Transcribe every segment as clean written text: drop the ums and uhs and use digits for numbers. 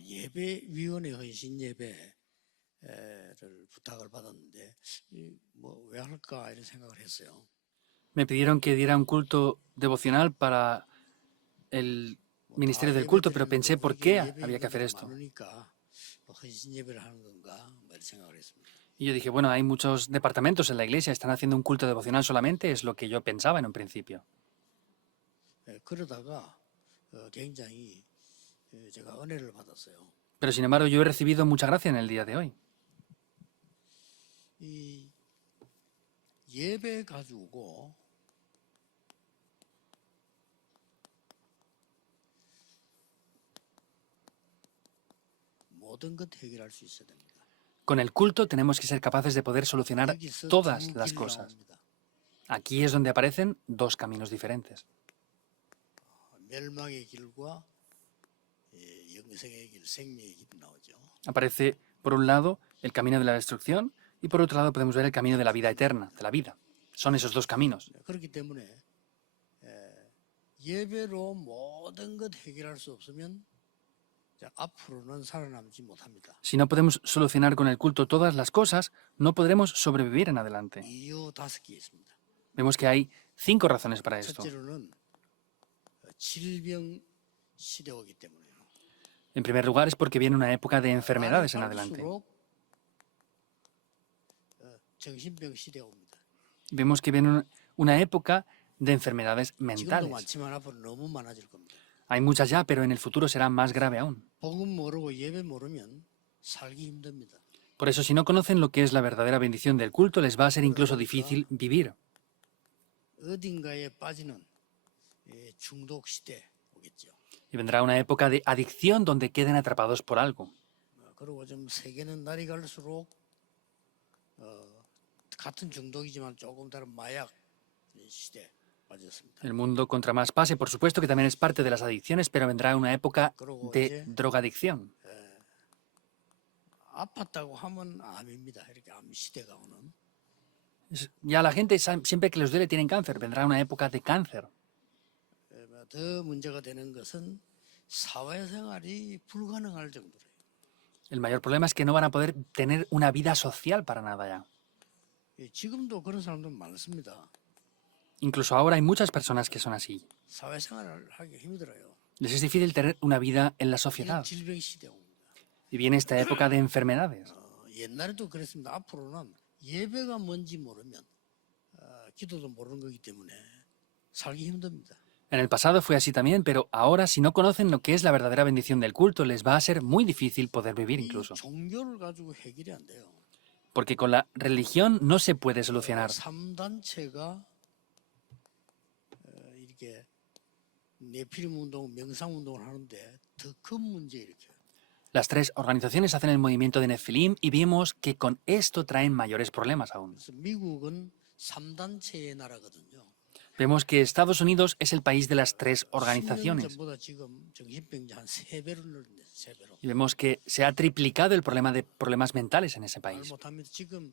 예배위원회 헌신 예배를 부탁을 받았는데 왜 할까 이런 생각을 했어요. Me pidieron que diera un culto devocional para el ministerio del culto, pero pensé por qué había que hacer esto. 많으니까 헌신 예배를 하는 건가 이런 생각을 했습니다. Y yo dije, bueno, hay muchos departamentos en la iglesia, están haciendo un culto devocional solamente, es lo que yo pensaba en un principio. 그러다가 굉장히 제가 은혜를 받았어요. Pero sin embargo, yo he recibido mucha gracia en el día de hoy. 이 예배 가지고 모든 것 해결할 수 있어야 됩니다. Con el culto tenemos que ser capaces de poder solucionar 여기서 todas 두 las 길이 cosas. 나옵니다. Aquí es donde aparecen dos caminos diferentes. 멸망의 길과 영생의 길, 생명의 길이 나오죠. Aparece, por un lado, el camino de la destrucción y por otro lado podemos ver el camino de la vida eterna, de la vida. Son esos dos caminos. 그렇기 때문에 예배로 모든 것 해결할 수 없으면 앞으로는 살아남지 못합니다. Si no podemos solucionar con el culto todas las cosas, no podremos sobrevivir en adelante. 이유 5개 있습니다. Vemos que hay 5 razones para esto. 첫째로는 질병 시대이기 때문에요. En primer lugar, es porque viene una época de enfermedades en adelante. 갈수록 정신병 시대가 옵니다. Vemos que viene una época de enfermedades 지금도 mentales. 많지만 앞으로 너무 많아질 겁니다. Hay muchas ya, pero en el futuro será más grave aún. 복음 모르고 예배 모르면 살기 힘듭니다. Por eso, si no conocen lo que es la verdadera bendición del culto, les va a ser incluso difícil vivir. 어딘가에 빠지는 중독 시대 오겠죠. Y vendrá una época de adicción donde queden atrapados por algo. 그리고 좀 세계는 날이 갈수록 같은 중독이지만 조금 다른 마약 시대 빠졌습니다. El mundo contra más pase, por supuesto que también es parte de las adicciones, pero vendrá una época de drogadicción. 아팠다고 하면 암입니다. 이렇게 암 시대가 오는. Ya la gente siempre que les duele tienen cáncer, vendrá una época de cáncer. 더 문제가 되는 것은 사회생활이 불가능할 정도로요. El mayor problema es que no van a poder tener una vida social para nada ya. 지금도 그런 사람들 많습니다. Incluso ahora hay muchas personas que son así. 사회생활을 하기 힘들어요. Les es difícil tener una vida en la 이런 sociedad. 질병 시대 옵니다. Y viene esta época de enfermedades. 옛날에도 그랬습니다. 앞으로는 예배가 뭔지 모르면 기도도 모르는 거기 때문에 살기 힘듭니다. En el pasado fue así también, pero ahora si no conocen lo que es la verdadera bendición del culto, les va a ser muy difícil poder vivir 이 incluso. 종교를 가지고 해결이 안 돼요. Porque con la religión no se puede solucionar. 3단체가 이렇게 네피림 운동, 명상 운동을 하는데 더 큰 문제 일으켜요. Las tres organizaciones hacen el movimiento de Nefilim y vimos que con esto traen mayores problemas aún. 그래서 미국은 3단체의 나라거든요. Vemos que Estados Unidos es el país de las tres 10년 organizaciones. 전보다 지금 정신병자 한 3배로 늘었네, 3배로. Y vemos que se ha triplicado el problema de problemas mentales en ese 말 país. 못합니다. 지금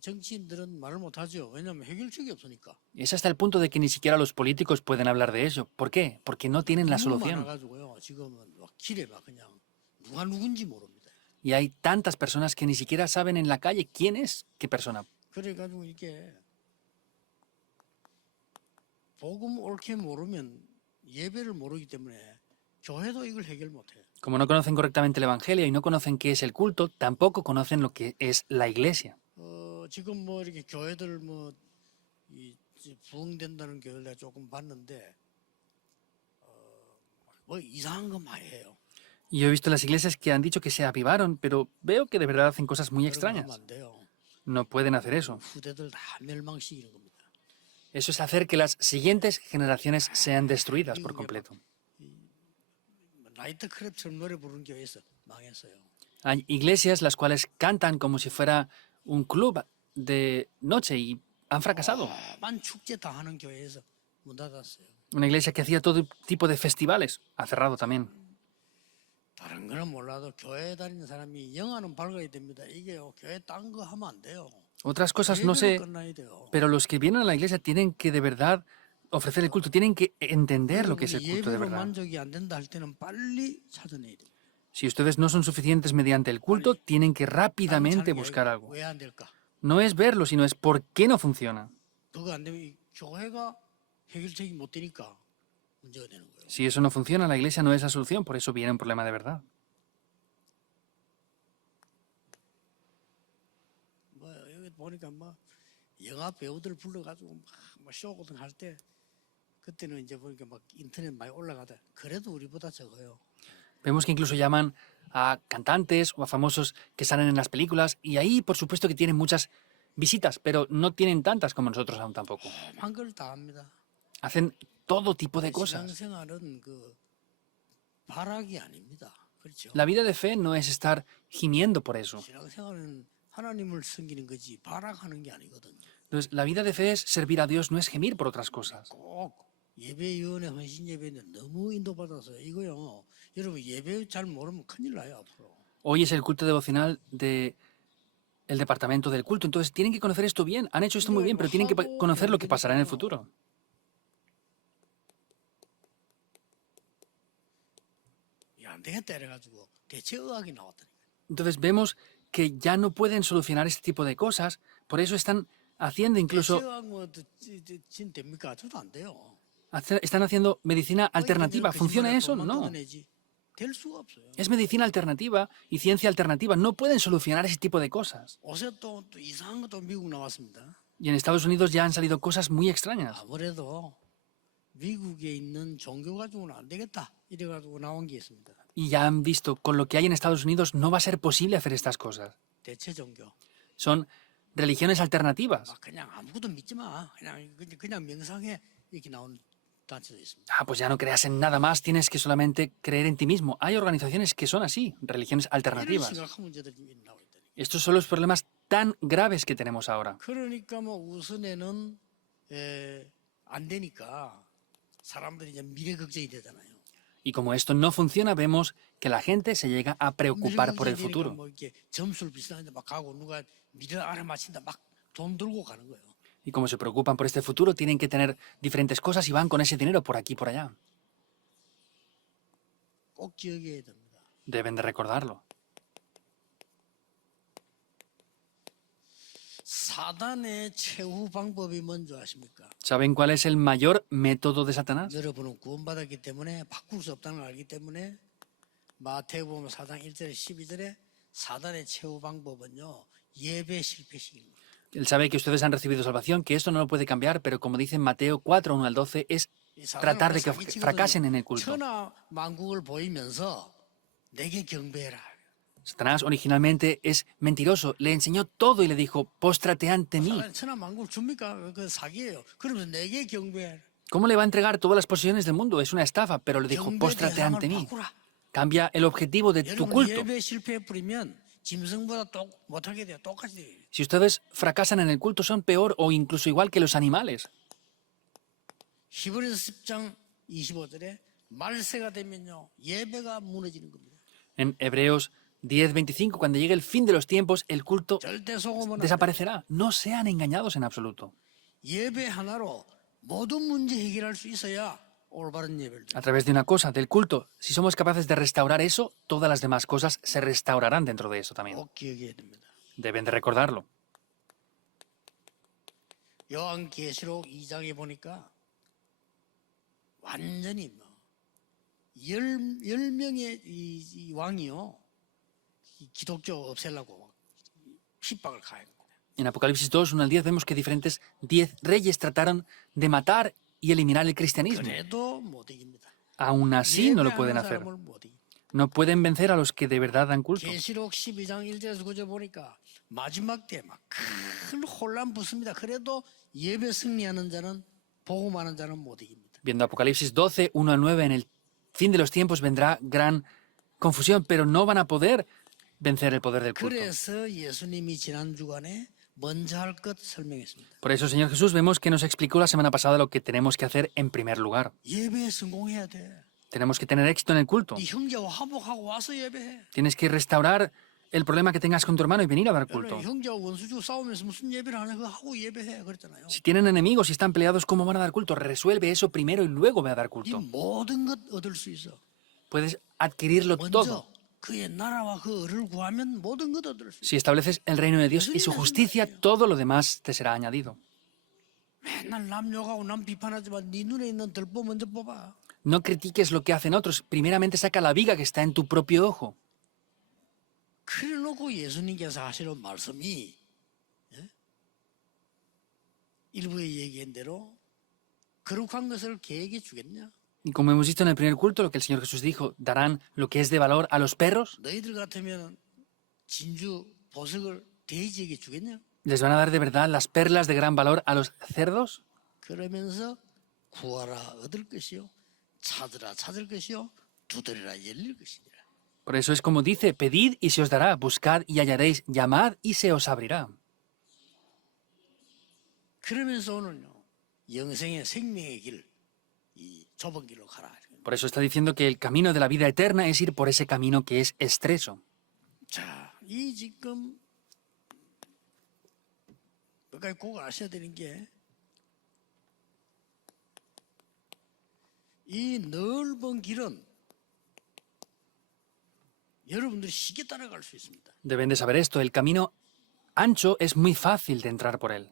정치인들은 말을 못하죠. 왜냐하면 해결책이 없으니까. Y es hasta el punto de que ni siquiera los políticos pueden hablar de ello. ¿Por qué? Porque no tienen la 너무 solución. 많아가지고요. 지금은 막 길에 막 그냥 누가 누군지 모릅니다. Y hay tantas personas que ni siquiera saben en la calle quién es qué persona. 그래가지고 이게 복음 옳게 모르면 예배를 모르기 때문에 교회도 이걸 해결 못해요. Como no conocen correctamente el Evangelio y no conocen qué es el culto, tampoco conocen lo que es la iglesia. 지금 뭐 이렇게 교회들 뭐이 부흥된다는 교회를 내가 조금 봤는데 뭐 이상한 거 많이 해요. Y yo he visto las iglesias que han dicho que se avivaron, pero veo que de verdad hacen cosas muy 그런 거 extrañas. 하면 안 돼요. No pueden hacer eso. 후대들 다 멸망시키는 겁니다. Eso es hacer que las siguientes generaciones sean destruidas por completo. 나이트 클럽처럼 노래 부르는 교회에서 망했어요. Hay iglesias las cuales cantan como si fuera un club de noche y han fracasado. 만 축제 다 하는 교회에서 문 닫았어요. Una iglesia que hacía todo tipo de festivales ha cerrado también. 다른 거는 몰라도 교회 다니는 사람이 영화는 밝아야 됩니다. 이게 교회 딴 거 하면 안 돼요. Otras cosas no sé, 끝나야 돼요. pero los que vienen a la iglesia tienen que de verdad ofrecer el culto, tienen que entender lo que es el culto de 예배로 verdad. 만족이 안 된다 할 때는 빨리 찾아내야 돼요. Si ustedes no son suficientes mediante el culto, tienen que 딴 rápidamente 자기 buscar algo. 왜 안 될까? No es verlo, sino es por qué no funciona. 그거 안 되면 이 교회가 해결책이 못 되니까 문제가 되는 거예요. Si eso no funciona, la iglesia no es la solución, por eso viene un problema de verdad. 뭐 여기 보니까 뭐 영화 배우들 불러가지고 막 쇼 같은 거 할 때 그때는 이제 보니까 막 인터넷 많이 올라가다. 그래도 우리보다 적어요. Vemos que incluso llaman a cantantes o a famosos que salen en las películas y ahí, por supuesto, que tienen muchas visitas, pero no tienen tantas como nosotros aún tampoco. 한 걸 다 합니다. Hacen todo tipo de cosas. 신앙생활은 그 바락이 아닙니다. 그렇죠? La vida de fe no es estar gimiendo por eso. 신앙생활은 하나님을 섬기는 거지 바락하는 게 아니거든요. Entonces, la vida de fe es servir a Dios, no es gemir por otras cosas. 꼭 예배위원회 헌신 예배는 너무 인도받아서 이거요. 여러분 예배 잘 모르면 큰일 나요 앞으로. Hoy es el culto devocional del departamento del culto, entonces tienen que conocer esto bien. Han hecho esto muy bien, pero tienen que conocer lo que pasará en el futuro. 안 되겠다 이래가지고 대체 의학이 나왔다니까. Entonces vemos que ya no pueden solucionar este tipo de cosas, por eso están haciendo 대체 incluso, 의학 진 됩니까? 저도 안 돼요. están haciendo medicina alternativa. ¿Funciona eso? No. 될 수가 없어요. Es medicina alternativa y ciencia alternativa. No pueden solucionar ese tipo de cosas. 요새 또 이상한 것도 미국 나왔습니다. Y en Estados Unidos ya han salido cosas muy extrañas. 아무래도 미국에 있는 종교 가지고는 안 되겠다 이래가지고 나온 게 있습니다. Y ya han visto, con lo que hay en Estados Unidos no va a ser posible hacer estas cosas. 대체 종교. Son religiones alternativas. 막 그냥 아무것도 믿지 마. 그냥 명상해 이렇게 나온 단체도 있습니다. Ah, pues ya no creas en nada más, tienes que solamente creer en ti mismo. Hay organizaciones que son así, religiones 이런 alternativas. 심각한 문제들이 나오고 있다니. Estos son los problemas tan graves que tenemos ahora. 그러니까 뭐 우선에는 안 되니까 사람들이 이제 미래 걱정이 되잖아요. Y como esto no funciona, vemos que la gente se llega a preocupar por el 미래 걱정이 되니까 futuro. 뭐 이렇게 점수를 비슷한데 막 가고 누가 미래를 알아맞힌다 막 돈 들고 가는 거예요. Y como se preocupan por este futuro, tienen que tener diferentes cosas y van con ese dinero por aquí y por allá. 꼭 기억해야 됩니다. Deben de recordarlo. 사단의 최후 방법이 뭔지 아십니까? ¿Saben cuál es el mayor método de Satanás? 여러분은 구원받았기 때문에 바꿀 수 없다는 걸 알기 때문에 마태복음 4장 1절에 12절에 사단의 최후 방법은요. 예배 실패식입니다. Él sabe que ustedes han recibido salvación, que esto no lo puede cambiar, pero como dice en Mateo 4, 1 al 12, es 이 사단은 tratar de que 사기치거든요. fracasen en el culto. 천하 만국을 보이면서 내게 경배해라. Satanás originalmente es mentiroso, le enseñó todo y le dijo, póstrate ante mí. 사단이 천하 만국을 줍니까? 그 사기예요. 그러면서 내게 경배해라. ¿Cómo le va a entregar todas las posesiones del mundo? Es una estafa, pero le dijo, 경배 póstrate 대상을 ante mí. 바꾸라. Cambia el objetivo de tu 여러분 culto. 예배 실패해 버리면 짐승보다 못하게 돼요. 똑같이 돼요. Si ustedes fracasan en el culto, son peor o incluso igual que los animales. 히브리서 10장 25절에 말세가 되면요. 예배가 무너지는 겁니다. En Hebreos 10:25, cuando llegue el fin de los tiempos, el culto 절대 속으면 안 돼요. desaparecerá. No sean engañados en absoluto. 예배 하나로 모든 문제 해결할 수 있어야 올바른 예배를 드려요. A través de una cosa, del culto, si somos capaces de restaurar eso, todas las demás cosas se restaurarán dentro de eso también. 꼭 기억해야 됩니다. Deben de recordarlo. 요한계시록 2장에 보니까 완전히 뭐 열 명의 이 왕이요 이 기독교 없애려고 핍박을 가해요. En Apocalipsis 2, 1 al 10, vemos que diferentes 10 reyes trataron de matar y eliminar el cristianismo. 그래도 못 이깁니다. Aún así no lo pueden 예배하는 hacer. 사람을 못 이깁니다. No pueden vencer a los que de verdad dan culto. 계시록 12장 1절에서 9절 보니까 마지막 때 막 큰 혼란 붙습니다. 그래도 예배 승리하는 자는 복음하는 자는 못 이깁니다. Viendo Apocalipsis 12, 1 al 9, en el fin de los tiempos vendrá gran confusión, pero no van a poder vencer el poder del culto. 그래서 예수님이 지난 주간에 먼저 할 것 설명했습니다. Por eso, Señor Jesús, vemos que nos explicó la semana pasada lo que tenemos que hacer en primer lugar. 예배에 성공해야 돼. Tenemos que tener éxito en el culto. 네 형제와 화목하고 와서 예배해. Tienes que restaurar el problema que tengas con tu hermano y venir a dar culto. 형제와 원수주 싸우면서 무슨 예배를 하냐 그거 하고 예배해 그랬잖아요. Si tienen enemigos y están peleados, ¿cómo van a dar culto? Resuelve eso primero y luego ve a dar 이 culto. 모든 것 얻을 수 있어. Puedes adquirirlo 먼저 todo. 그의 나라와 그 의를 구하면 모든 것 얻을 수 있어. Si estableces el reino de Dios y su justicia, todo lo demás te será añadido. 맨날 남 욕하고 남 비판하지만 네 눈에 있는 들보 먼저 뽑아. No critiques lo que hacen otros. Primeramente saca la viga que está en tu propio ojo. 그래놓고 예수님께서 하시는 말씀이 일부에 얘기한 대로 거룩한 것을 개에게 주겠냐? Y como hemos visto en el primer culto, lo que el Señor Jesús dijo, ¿darán lo que es de valor a los perros? 너희들 같으면 진주 보석을 돼지에게 주겠냐? ¿Les van a dar de verdad las perlas de gran valor a los cerdos? 그러면서 구하라 얻을 것이요 찾으라 찾을 것이요 두드리라 열릴 것이니라. Por eso es como dice, pedid y se os dará, buscad y hallaréis, llamad y se os abrirá. 그러면서 오늘요 영생의 생명의 길, 이 좁은 길로 가라. Por eso está diciendo que el camino de la vida eterna es ir por ese camino que es estrecho. 자, 이 지금 몇 가지 꼭 아셔야 되는 게 이 넓은 길은 여러분들이 쉽게 따라갈 수 있습니다. Deben de saber esto, el camino ancho es muy fácil de entrar por él.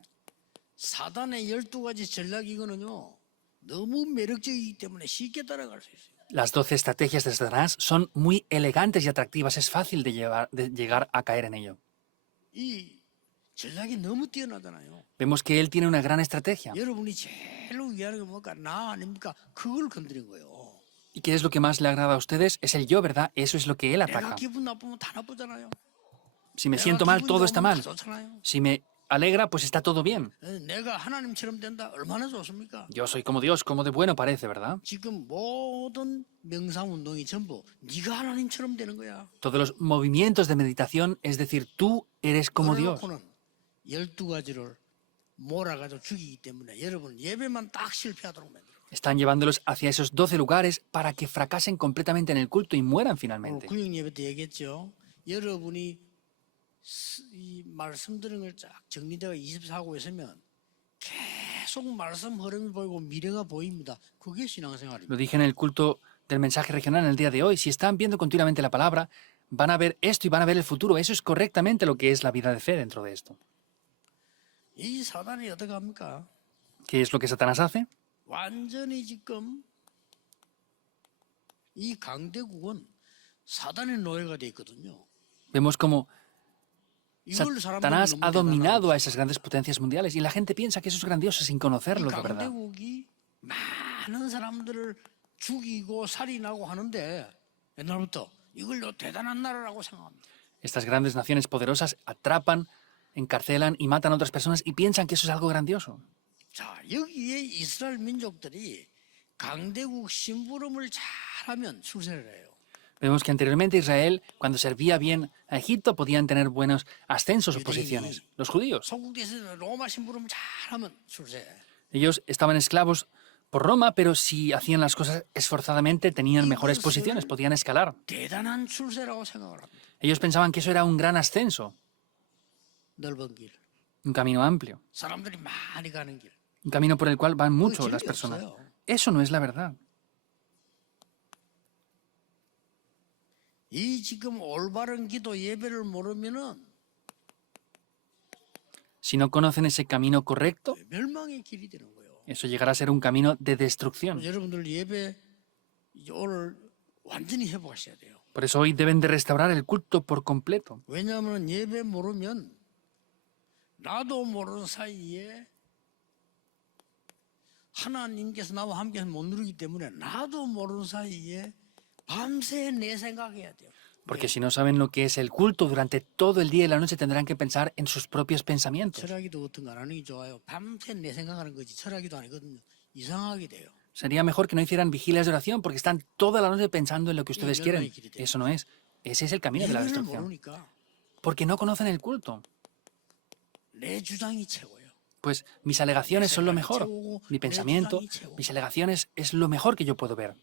사단의 12가지 전략이거든요. 너무 매력적이기 때문에 쉽게 따라갈 수 있어요. Las 12 estrategias de Satanás son muy elegantes y atractivas, es fácil de llegar a caer en ello. 이 전략이 너무 뛰어나잖아요. Vemos que él tiene una gran estrategia. 여러분이 제일 위하는 게 뭘까? 나 아닙니까? 그걸 건드린 거예요. ¿Y qué es lo que más le agrada a ustedes? Es el yo, ¿verdad? Eso es lo que él 내가 ataca. 기분 나쁘면 다 나쁘잖아요. Si me 내가 siento mal, 기분 todo está 좋으면 mal. 다 좋잖아요. Si me alegra, pues está todo bien. 내가 하나님처럼 된다. 얼마나 좋습니까? Yo soy como Dios, como de bueno parece, ¿verdad? 지금 모든 명상 운동이 전부 네가 하나님처럼 되는 거야. Todos los movimientos de meditación, es decir, tú eres como Dios. 그래놓고는 12가지를 몰아가지고 죽이기 때문에 여러분 예배만 딱 실패하도록 만들어. Están llevándolos hacia esos 12 lugares para que fracasen completamente en el culto y mueran 오늘 finalmente. 구역 예배 때 얘기했죠. 여러분이 이 말씀 들은 걸 쫙 정리되어 24하고 있으면 계속 말씀 흐름이 보이고 미래가 보입니다. 그게 신앙생활입니다. Lo dije en el culto del mensaje regional en el día de hoy. Si están viendo continuamente la palabra, van a ver esto y van a ver el futuro. Eso es correctamente lo que es la vida de fe dentro de esto. 이 사단이 어떻게 합니까? ¿Qué es lo que Satanás hace? 완전히 지금 이 강대국은 사단의 노예가 돼 있거든요. Vemos como 이걸 Satanás 사람들이 ha 너무 dominado a 대단하고 esas grandes potencias mundiales y la gente piensa que eso es grandioso sin 이 conocerlo de verdad. 강대국이 많은 사람들을 죽이고 살인하고 하는데 옛날부터 이걸 대단한 나라라고 생각합니다. Estas grandes naciones poderosas atrapan, encarcelan y matan a otras personas y piensan que eso es algo grandioso. 자, 여기에 이스라엘 민족들이 강대국 심부름을 잘하면 출세를 해요. Vemos que anteriormente Israel, cuando servía bien a Egipto, podían tener buenos ascensos o posiciones. Los judíos, 소국에서 로마 심부름 잘하면 출세해. ellos estaban esclavos por Roma, pero si hacían las cosas esforzadamente, tenían mejores posiciones, podían escalar. 대단한 출세라고 생각을 합니다. Ellos pensaban que eso era un gran ascenso, 넓은 길, un camino amplio, 사람들이 많이 가는 길. un camino por el cual van mucho 그거 las personas. 재미없어요. Eso no es la verdad. 이 지금 올바른 기도 예배를 모르면은 Si no conocen ese camino correcto, 멸망의 길이 되는 거예요. eso llegará a ser un camino de destrucción. 여러분들 예배 이제 오늘 완전히 회복하셔야 돼요. Por eso hoy deben de restaurar el culto por completo. 왜냐하면 예배 모르면 나도 모르는 사이에 하나님께서 나와 함께 못 누리기 때문에 나도 모르는 사이에 밤새 내 생각해야 돼요. Porque si no saben lo que es el culto, durante todo el día y la noche tendrán que pensar en sus propios pensamientos. 철학기도 같은 거 안 하는 게 좋아요. 밤새 내 생각하는 거지 철학기도 아니거든요. 이상하게 돼요. Sería mejor que no hicieran vigilias de oración porque están toda la noche pensando en lo que ustedes quieren. Eso no es. Ese es el camino de la 예배를 destrucción. 모르니까 Porque no conocen el culto. 내 주장이 최고예요. Pues mis alegaciones son lo mejor. Mi pensamiento, mis alegaciones es lo mejor que yo puedo ver.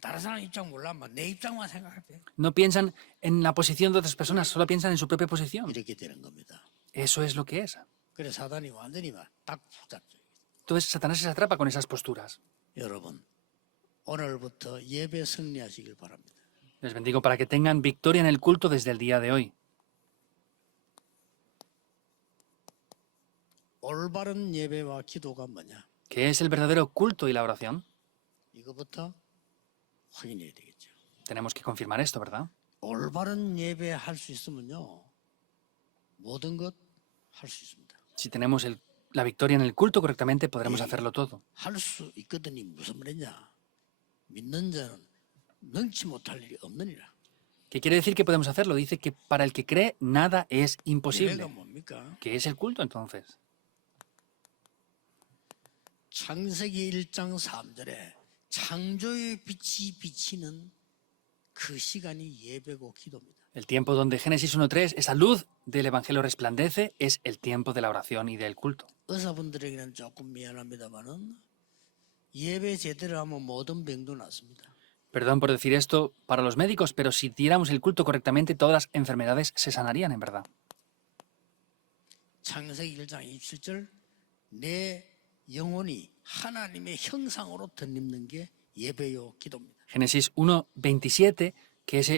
다른 사람 입장 몰라면 내 입장만 생각할 때 No piensan en la posición de otras personas, solo piensan en su propia posición. 이렇게 되는 겁니다. Eso es lo que es. 그래 사단이 완전히 딱 붙잡죠. Entonces Satanás se atrapa con esas posturas. 여러분 오늘부터 예배 승리하시길 바랍니다. Les bendigo para que tengan victoria en el culto desde el día de hoy. 올바른 예배와 기도가 뭐냐? ¿Qué es el verdadero culto y la oración? 이거부터 확인해야 되겠죠. Tenemos que confirmar esto, ¿verdad? 올바른 예배 할 수 있으면요, 모든 것 할 수 있습니다. Si tenemos la victoria en el culto correctamente, podremos hacerlo todo. 할 수 있거든이 무슨 말이냐? 믿는 자는 능치 못할 일이 없느니라. ¿Qué quiere decir que podemos hacerlo? Dice que para el que cree nada es 예배가 imposible. 뭡니까? ¿Qué es el culto entonces? 창세기 1장 3절에 창조의 빛이 비치는 그 시간이 예배고 기도입니다. El tiempo donde Génesis 1.3, esa luz del Evangelio resplandece, es el tiempo de la oración y del culto. 의사분들에게는 조금 미안합니다만은 예배 제대로 하면 모든 병도 낫습니다. Perdón por decir esto para los médicos, pero si diéramos el culto correctamente, todas las enfermedades se sanarían en verdad. 창세기 1장 27절 내 영혼이 하나님의 형상으로 덧입는 게 예배요 기도입니다. Génesis 1.27, que esa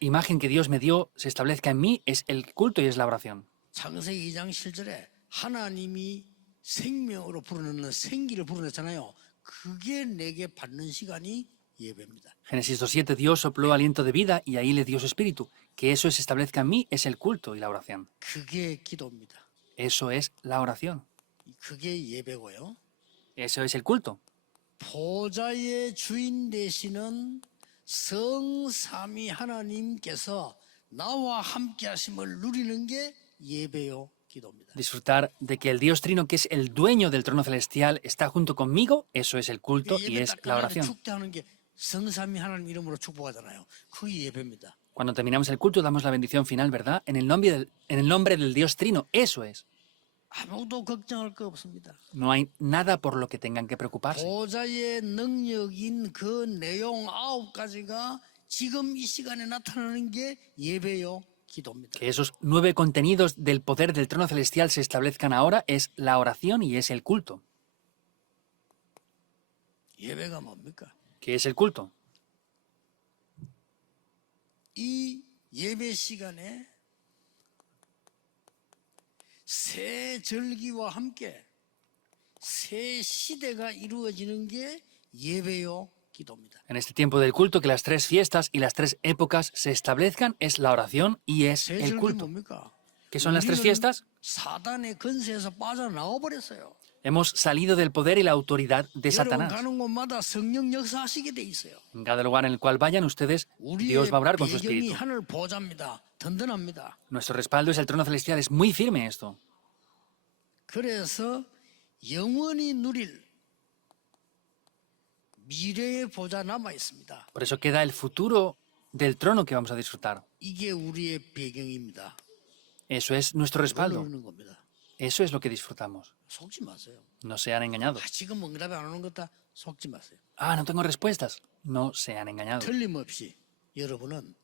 imagen que Dios me dio se establezca en mí, es el culto y es la oración. 창세기 2장 7절에 하나님이 생명으로 불어넣는 생기를 불어넣잖아요. 그게 내게 받는 시간이 예배입니다. Génesis 2.7, Dios sopló aliento de vida y ahí le dio su espíritu. Que eso se establezca en mí es el culto y la oración. 그게 기도입니다. Eso es la oración. 그게 예배고요. Eso es el culto. 보좌의 주인 되시는 성삼위 하나님께서 나와 함께 하심을 누리는 게 예배요 기도입니다. Disfrutar de que el Dios Trino, que es el dueño del trono celestial, está junto conmigo, eso es el culto y 예배 es 딱 la 끝날 때 oración. 축도하는 게 성삼위 하나님 이름으로 축복하잖아요. 그게 예배입니다. Cuando terminamos el culto damos la bendición final, ¿verdad? En el nombre del Dios Trino, eso es. 아무도 걱정할 거 없습니다. No hay nada por lo que tengan que preocuparse. 보좌의 능력인 그 내용 9가지가 지금 이 시간에 나타나는 게 예배요 기도입니다. Que esos 9 contenidos del poder del trono celestial se establezcan ahora es la oración y es el culto. 예배가 뭡니까? ¿Qué es el culto? 이 예배 시간에 새 절기와 함께 새 시대가 이루어지는 게 예배요 기도입니다. En este tiempo del culto, que las 3 fiestas y las 3 épocas se establezcan es la oración y es 새 el 절기 culto. 뭡니까? ¿Qué son las 3 우리는 fiestas? 사단의 근세에서 빠져나와 버렸어요. Hemos salido del poder y la autoridad de 여러분 Satanás. 가는 곳마다 성령 역사하시게 돼 있어요. En cada lugar en el cual vayan ustedes, Dios 우리의 va a obrar con su 배경이 espíritu. 하늘 보좌입니다. 든든합니다. Nuestro respaldo es el trono celestial, es muy firme esto. 그래서 영원히 누릴 미래의 보좌 남아 있습니다. Por eso queda el futuro del trono que vamos a disfrutar. 이게 우리의 배경입니다. Eso es nuestro 이걸 respaldo. 누리는 겁니다. Eso es lo que disfrutamos. 속지 마세요. No sean engañados. 지금 응답이 안 오는 것다 속지 마세요. Ah, no tengo respuestas. No sean engañados. 틀림없이 여러분은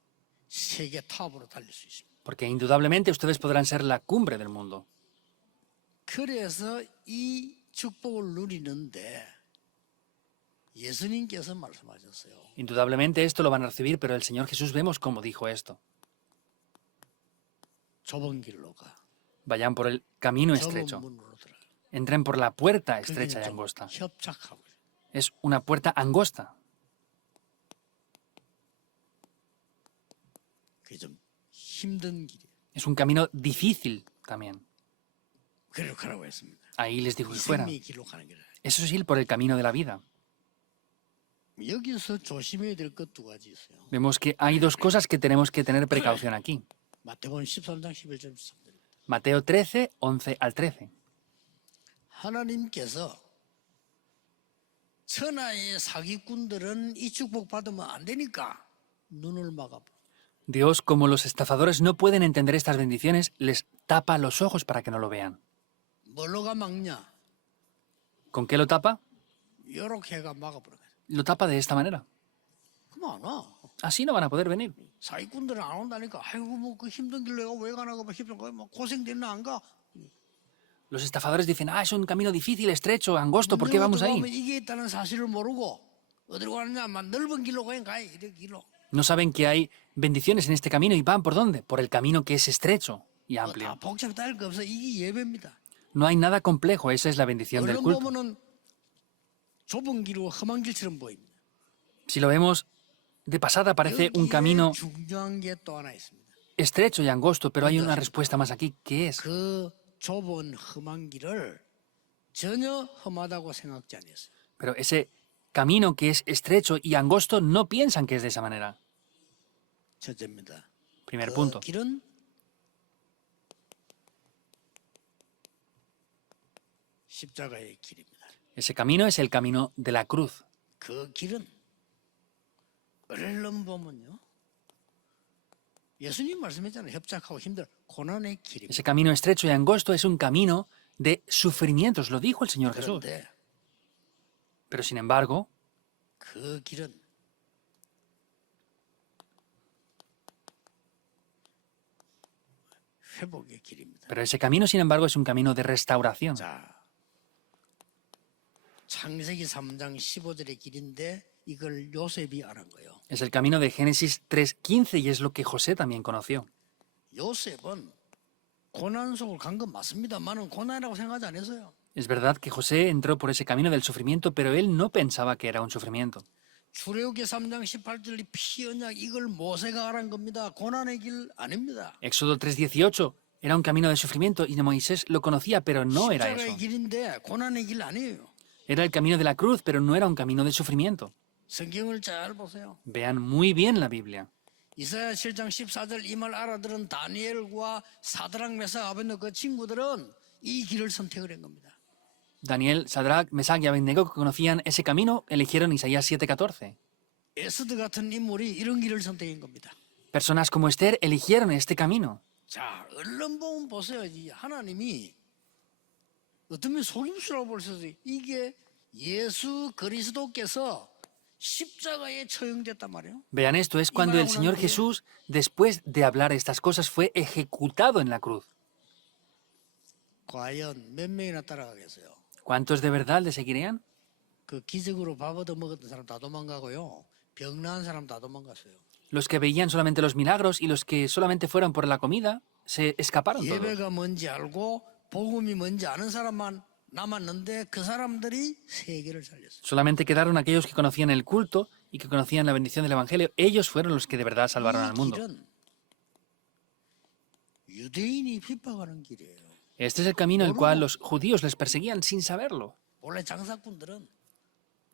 세계 탑으로 달릴 수 있습니다. Porque indudablemente ustedes podrán ser la cumbre del mundo. 그래서 이 축복을 누리는데 예수님께서 말씀하셨어요. Indudablemente esto lo van a recibir, pero el Señor Jesús vemos cómo dijo esto. 좁은 길로 가. Vayan por el camino 좁은 estrecho. 문으로 들어가. Entren por la puerta estrecha y 거기는 좀 angosta. 협착하고 있어요. Es una puerta angosta. 그게 좀 힘든 길이에요. Es un camino difícil también. 그리로 가라고 했습니다. Ahí les dijo 이 que fueran. 생명의 길로 가는 길이라. Eso es ir por el camino de la vida. 여기서 조심해야 될 것 두 가지 있어요. Vemos que hay 2 cosas que tenemos que tener precaución aquí. 마태복음 13장 11절 13절. Mateo 13, 11 al 13. 하나님께서 천하의 사기꾼들은 이 축복 받으면 안 되니까 눈을 막아버려. Dios, como los estafadores no pueden entender estas bendiciones, les tapa los ojos para que no lo vean. 뭘로가 막냐? ¿Con qué lo tapa? 요렇게 해가 막아버려. Lo tapa de esta manera. 그럼 안 와. Así no van a poder venir. 사기꾼들은 안 온다니까. 아이고 뭐 그 힘든 길 내가 왜 가나 봐. 힘든 거 뭐 고생됐나 안 가. Los estafadores dicen, ah, es un camino difícil, estrecho, angosto, ¿por qué vamos ahí? 이게 있다는 사실을 모르고 어디로 가느냐? 막 넓은 길로 그냥 가요. 이렇게 길로. No saben que hay bendiciones en este camino y van por dónde? Por el camino que es estrecho y 다 amplio. 복잡하다 할 거 없어. 이게 예배입니다. No hay nada complejo, esa es la bendición del 얼른 culto. 보면은 좁은 길이고 험한 길처럼 보입니다. Si lo vemos de pasada parece un 여기에 camino 중요한 게 또 하나 있습니다. estrecho y angosto, pero hay una respuesta más aquí, que es 그 좁은 험한 길을 전혀 험하다고 생각지 않았어요. pero ese camino que es estrecho y angosto no piensan que es de esa manera. 첫째입니다. Primer 그 punto. 길은 십자가의 길입니다. Ese camino es el camino de la cruz. 그 길은 얼른 보면요. 예수님 말씀했잖아요. 협착하고 힘들 고난의 길입니다. Ese camino estrecho y angosto es un camino de sufrimientos, lo dijo el Señor Jesús. 그런데 Pero sin embargo, 그 길은 회복의 길입니다. pero ese camino, sin embargo, es un camino de restauración. 자, 창세기 3장 15절의 길인데 이걸 요셉이 알은 거예요. Es el camino de Génesis 3:15 y es lo que José también conoció. 요셉은 고난 속을 간 건 맞습니다만은 고난이라고 생각하지 않았어요. Es verdad que José entró por ese camino del sufrimiento, pero él no pensaba que era un sufrimiento. 출애굽기 3장 18절이 피 언약 이걸 모세가 알은 겁니다. 고난의 길 아닙니다. Éxodo 3:18 era un camino de sufrimiento y Moisés lo conocía, pero no era 십자가의 eso. 길인데 고난의 길 아니에요. Era el camino de la cruz, pero no era un camino de sufrimiento. 성경을 잘 보세요. Vean muy bien la Biblia. 이사야 7장 14절 이 말 알아들은 다니엘과 사드락 메삭 아벤노 그 친구들은 이 길을 선택을 한 겁니다. Daniel, Sadrach, Mesach y Abednego, que conocían ese camino, eligieron Isaías 7:14. 에스드 같은 인물이 이런 길을 선택한 겁니다. Personas como Esther eligieron este camino. 자, 얼른 보면 보세요. 이 하나님이 어쩌면 속임수라고 볼 수 있어요. 이게 예수 그리스도께서 십자가에 처형됐단 말이에요. Vean esto, es cuando el Señor Jesús, después de hablar estas cosas, fue ejecutado en la cruz. 과연 몇 명이나 따라가겠어요? ¿Cuántos de verdad le seguirían? 그 기적으로 밥 얻어 먹었던 사람 다 도망가고요. 병 나은 사람 다 도망갔어요. Los que veían solamente los milagros y los que solamente fueron por la comida, se escaparon todos. 예배가 뭔지 알고 복음이 뭔지 아는 사람만 남았는데 그 사람들이 세계를 살렸어요. Solamente quedaron aquellos que conocían el culto y que conocían la bendición del Evangelio. Ellos fueron los que de verdad salvaron al 이 mundo. 길은 유대인이 핍박하는 길이에요. Este es el camino el cual los judíos les perseguían sin saberlo. 원래 장사꾼들은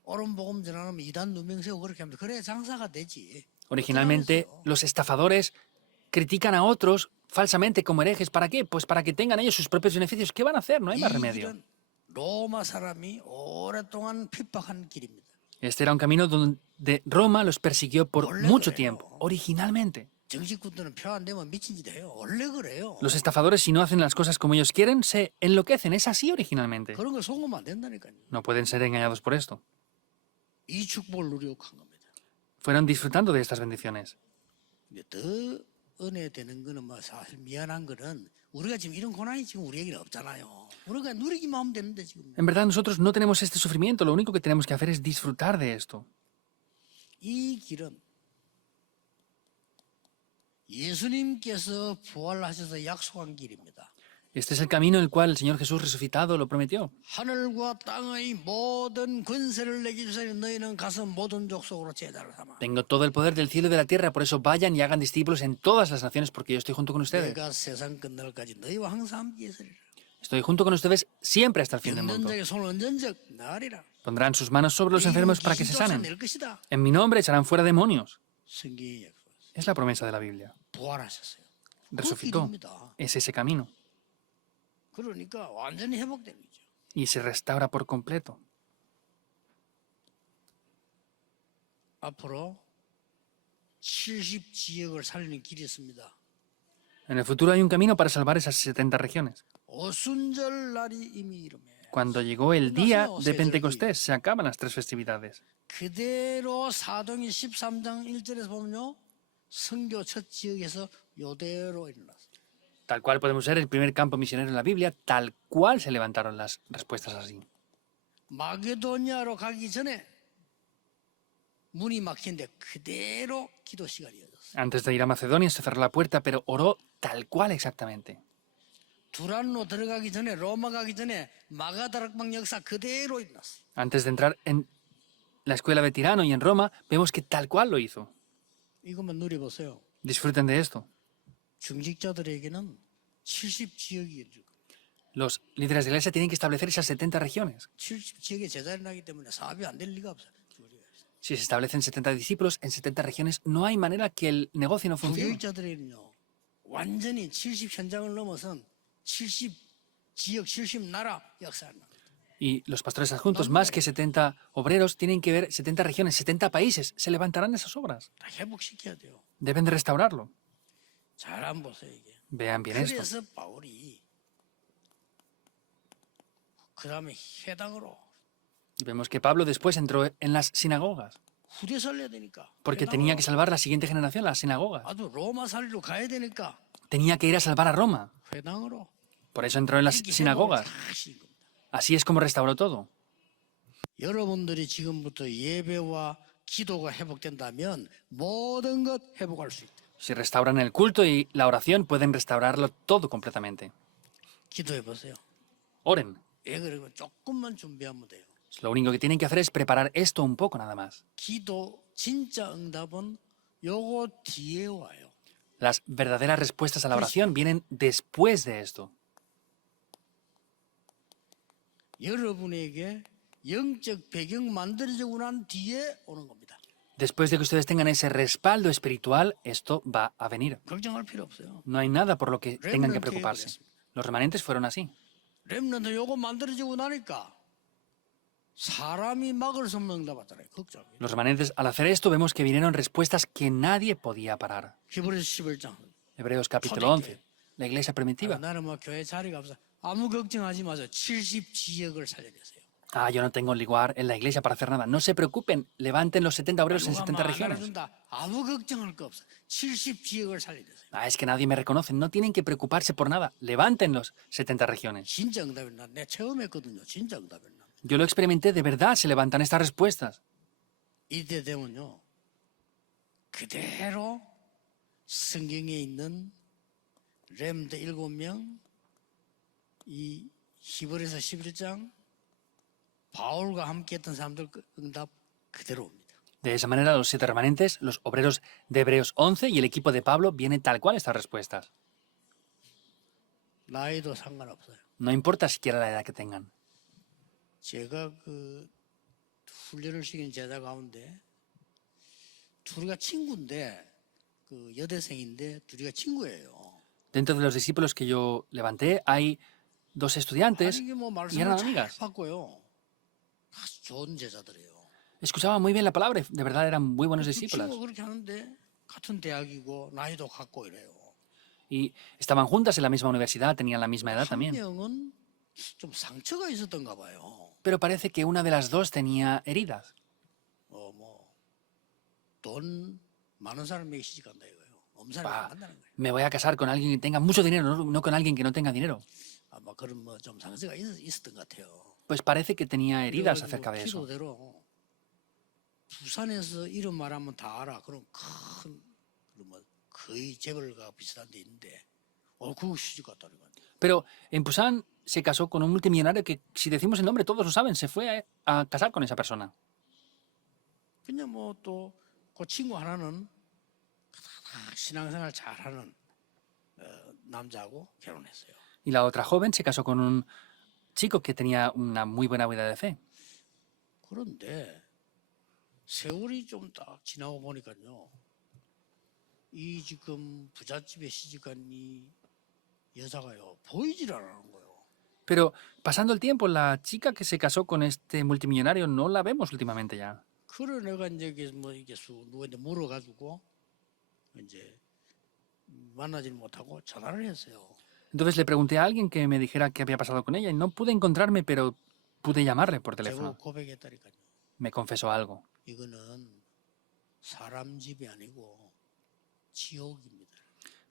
옳은 복음 전하면 이단 누명 세우고 그렇게 합니다. 그래야 장사가 되지. Originalmente, los estafadores critican a otros falsamente como herejes. ¿Para qué? Pues para que tengan ellos sus propios beneficios. ¿Qué van a hacer? No hay 이 más remedio. 길은 로마 사람이 오랫동안 핍박한 길입니다. Este era un camino donde Roma los persiguió por 원래 mucho 그래요. tiempo, originalmente. 정치꾼들은 표 안 되면 미친 짓 해요. 원래 그래요. Los estafadores, si no hacen las cosas como ellos quieren, se enloquecen. Es así originalmente. 그런 걸 속으면 안 된다니까요. No pueden ser engañados por esto. 이 축복을 누리고 간 겁니다. Fueron disfrutando de estas bendiciones. 근데 더 은혜 되는 거는 뭐 사실 미안한 거는 우리가 지금 이런 고난이 지금 우리에게는 없잖아요. 우리가 누리기만 하면 되는데 지금. En verdad, nosotros no tenemos este sufrimiento. Lo único que tenemos que hacer es disfrutar de esto. 이 길은 예수님께서 부활하셔서 약속한 길입니다. Este es el camino el cual el Señor Jesús resucitado lo prometió. 하늘과 땅의 모든 권세를 내게 주사니 너희는 가서 모든 족속으로 제자를 삼아. Tengo todo el poder del cielo y de la tierra, por eso vayan y hagan discípulos en todas las naciones, porque yo estoy junto con ustedes. 내가 세상 끝날까지 너희와 항상 함께 있으리라. Estoy junto con ustedes siempre hasta el fin del 병든 mundo. 자에게 손을 얹은 적 나으리라. Pondrán sus manos sobre los enfermos para que se sanen. 낼 것이다. En mi nombre echarán fuera demonios. 성경의 약속. Es la promesa de la Biblia. 부활하셨어요. 그 Resucitó. 길입니다. Es ese camino. 그러니까 완전히 회복되는 거죠. Y se restaura por completo. 앞으로 70지역을 살리는 길이 있습니다. En el futuro hay un camino para salvar esas 70 regiones. 오순절 날이 이미 이름에 Cuando llegó el día de Pentecostés, se acaban las tres festividades. 그대로 사도행전 13장 1절에서 보면요. 선교 첫 지역에서 요대로 일어났어요. Tal cual podemos ver el primer campo misionero en la Biblia, tal cual se levantaron las respuestas así. 마게도니아로 가기 전에 문이 막힌데 그대로 기도 시간이 이어졌어요. Antes de ir a Macedonia se cerró la puerta, pero oró tal cual exactamente. 두란노 들어가기 전에 로마 가기 전에 마가다락방 역사 그대로 일어났어요. Antes de entrar en la escuela de Tirano y en Roma, vemos que tal cual lo hizo. 이것만 누려보세요. Disfruten de esto. 중직자들에게는 70지역이 이루어질 겁니다. Los líderes de la iglesia tienen que establecer esas 70 regiones. 70지역에 제자리 나기 때문에 사업이 안 될 리가 없어요. Si se establecen 70 discípulos en 70 regiones, no hay manera que el negocio no funcione. 부교육자들에게는요. 완전히 70 현장을 넘어선 70지역, 70나라 역사를 합니다. Y los pastores adjuntos, más que 70 obreros, tienen que ver 70 regiones, 70 países. Se levantarán esas obras. 다 회복시켜야 돼요. Deben de restaurarlo. 잘 안 보세요 이게. Vean bien esto. 그래서 바울이 그 다음에 해당으로 Y vemos que Pablo después entró en las sinagogas, 후대 살려야 되니까. porque tenía que salvar la siguiente generación, las sinagogas. 아주 로마 살리러 가야 되니까 Tenía que ir a salvar a Roma. 회당으로. Por eso entró en las 이렇게 sinagogas. 회복을 다 하신 겁니다. Así es como restauró todo. 여러분들이 지금부터 예배와 기도가 회복된다면 모든 것 회복할 수 있다. Si restauran el culto y la oración, pueden restaurarlo todo completamente. 기도해 보세요. Oren. 예, 그러면 조금만 준비하면 돼요. Lo único que tienen que hacer es preparar esto un poco nada más. 기도 진짜 응답은 요거 뒤에 와요. Las verdaderas respuestas a la oración vienen después de esto. 여러분에게 영적 배경 만들어지고 난 뒤에 오는 겁니다. Después de que ustedes tengan ese respaldo espiritual, esto va a venir. 걱정할 필요 없어요. No hay nada por lo que tengan que preocuparse. Los remanentes fueron así. 렘넌트 요거 만들어지고 나니까 사람이 막을 수 없는 응답 왔잖아요. 걱정. Los remanentes, al hacer esto, vemos que vinieron respuestas que nadie podía parar. 히브리서 11장. Hebreos capítulo 11. La iglesia primitiva. 나는 뭐 교회 자리가 없어. 아무 걱정하지 마세요. 70지역을 살려내세요. Ah, yo no tengo lugar en la iglesia para hacer nada. No se preocupen, levanten los 70 obreros en 70 regiones. 아무 걱정할 거 없어. 70지역을 살려내세요. Ah, es que nadie me reconoce. No tienen que preocuparse por nada. Levanten los 70 regiones. 진짜 응답이 나. 내가 처음 했거든요. 진짜 응답이 나. Yo lo experimenté, de verdad se levantan estas respuestas. 이때 되면요. 그대로 성경에 있는 렘드 7명, 이 히브리서 11장, 바울과 함께했던 사람들 응답 그대로 옵니다. De esa manera, los 7 remanentes, los obreros de Hebreos 11 y el equipo de Pablo vienen tal cual estas respuestas. 나이도 상관없어요. No importa siquiera la edad que tengan. 제가 그 훈련을 시킨 제자 가운데 둘이가 친구인데 그 여대생인데 둘이가 친구예요. Dentro de los discípulos que yo levanté, hay 2 estudiantes 이게 뭐 y 말씀을 eran 잘 amigas. 받고요. 아주 좋은 제자들이에요. Escuchaban muy bien la palabra y de verdad eran muy buenos 두 discípulas. 친구가 그렇게 하는데 같은 대학이고 나이도 같고 이래요. Y estaban juntas en la misma universidad, tenían la misma edad 한 también. 명은 좀 상처가 있었던가 봐요. Pero parece que una de las 2 tenía heridas. 돈 많은 사람에게 시집간다 이거예요. 없는 사람이 아. 안 간다는 거예요. Me voy a casar con alguien que tenga mucho dinero, no con alguien que no tenga dinero. 아마 그런 뭐 좀 상처가 있었던 것 같아요. Pues parece que tenía heridas 그래가지고 acerca de eso. 기도대로 부산에서 이름 말하면 다 알아. 그런 큰 뭐 거의 재벌과 비슷한 데 있는데 그거 시집 갔다는 거예요. Pero en Pusan se casó con un multimillonario que, si decimos el nombre, todos lo saben, se fue a casar con esa persona. 그냥 뭐 또 그 친구 하나는 신앙생활 잘하는 남자하고 결혼했어요. Y la otra joven se casó con un chico que tenía una muy buena vida de fe. 그런데 세월이 좀 딱 지나고 보니까요. 이 지금 부잣집에 시집간 이 여자가요. 보이질 않는 거예요. Pero pasando el tiempo, la chica que se casó con este multimillonario no la vemos últimamente ya. 그래 내가 이제 뭐 이게 누구한테 물어가지고 이제 만나질 못하고 전화를 했어요. Entonces le pregunté a alguien que me dijera qué había pasado con ella y no pude encontrarme, pero pude llamarle por 제가 teléfono. 고백했다니까요. Me confesó algo. 이거는 사람 집이 아니고 지옥입니다.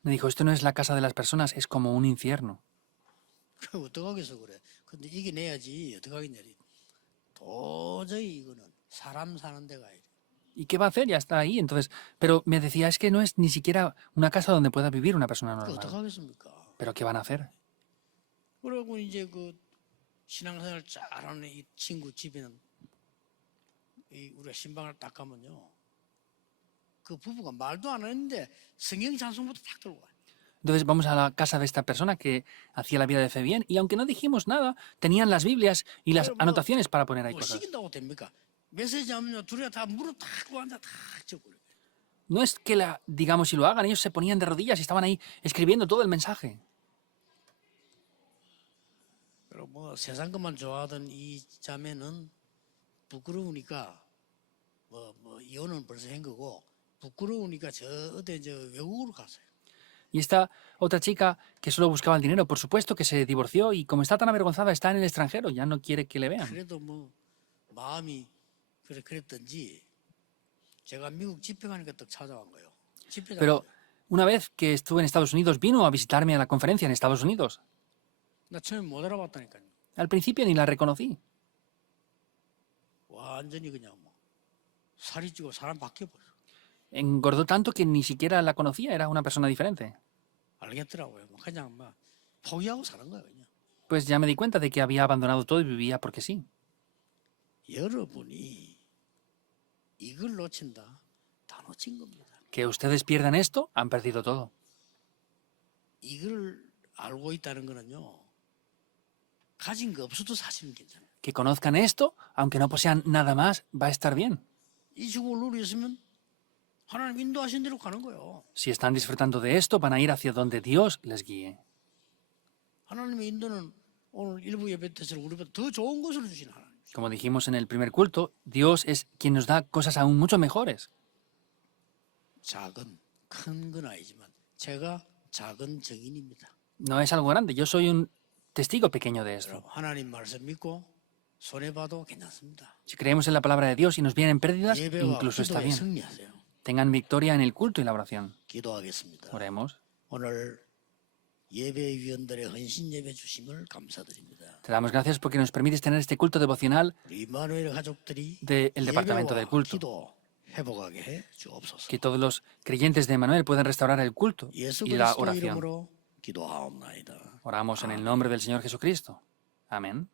Me dijo, esto no es la casa de las personas, es como un infierno. 그 어떡하겠어 그래. 근데 이겨내야지 어떡하겠냐. 도저히 이거는 사람 사는 데가 아니라. ¿Y qué va a hacer? Ya está ahí. Entonces, pero me decía, es que no es ni siquiera una casa donde pueda vivir una persona 그 normal. 어떡하겠습니까? ¿Pero qué van a hacer? 그러고 이제 그 신앙생활 잘하는 이 친구 집에는 우리가 신방을 딱 가면요. 그 부부가 말도 안 했는데 성경 찬송부터 딱 들고 와요. Entonces vamos a la casa de esta persona que hacía la vida de fe bien y aunque no dijimos nada, tenían las Biblias y las anotaciones para poner ahí 뭐 cosas. 시킨다고 됩니까? 메시지 하면요. 둘이가 다 무릎 딱 꿇고 앉아 다 적고 그래요. No es que la digamos y lo hagan, ellos se ponían de rodillas y estaban ahí escribiendo todo el mensaje. 그리고 뭐 세상 것만 좋아하던 이 자매는 부끄러우니까 뭐 이혼은 벌써 한 거고 부끄러우니까 저 어디 저 외국으로 갔어요. Y esta otra chica que solo buscaba el dinero, por supuesto que se divorció y como está tan avergonzada está en el extranjero, ya no quiere que le vean. 그래도 뭐 마음이 그랬던지 제가 미국 집회 가니까 딱 찾아간 거예요. 집회 Pero 잡았어요. una vez que estuve en Estados Unidos, vino a visitarme a la conferencia en Estados Unidos. 나 처음에 못 알아봤다니까요. Al principio ni la reconocí. 완전히 그냥 뭐 살이 찌고 사람 바뀌어 버려. Engordó tanto que ni siquiera la conocía, era una persona diferente. 알겠더라고요. 뭐 그냥 막 포기하고 사는 거예요. 그냥. Pues ya me di cuenta de que había abandonado todo y vivía porque sí. 여러분이 이걸 놓친다. 다 놓친 겁니다. Que ustedes pierdan esto, han perdido todo. 이걸 알고 있다는 거는요. 가진 거 없어도 사실은 괜찮아요. Que conozcan esto, aunque no posean nada más, va a estar bien. 이 죽을 룰이 있으면 하나님 인도하신 대로 가는 거예요. Si están disfrutando de esto, van a ir hacia donde Dios les guíe. 하나님의 인도는 오늘 일부 예배 때처럼 우리보다 더 좋은 것을 주신 하나님. Como dijimos en el primer culto, Dios es quien nos da cosas aún mucho mejores. 작은 큰 건 아니지만 제가 작은 증인입니다. No es algo grande, yo soy un testigo pequeño de esto. 여러분, 하나님 말씀 믿고 손해 봐도 괜찮습니다. Si creemos en la palabra de Dios y nos vienen pérdidas, 예배와 incluso está 기도에 bien. 승리하세요. Tengan victoria en el culto y la oración. 기도하겠습니다. Oremos. 오늘 예배위원들의 헌신 예배 주심을 감사드립니다. Te damos gracias porque nos permites tener este culto devocional 우리 이마누엘 가족들이 del departamento del 예배와 culto. 기도 회복하게 해 주옵소서. Que todos los creyentes de Emmanuel puedan restaurar el culto 예수 y la 그리스도 oración. 이름으로 기도하옵나이다. Oramos en el nombre del Señor Jesucristo. Amén.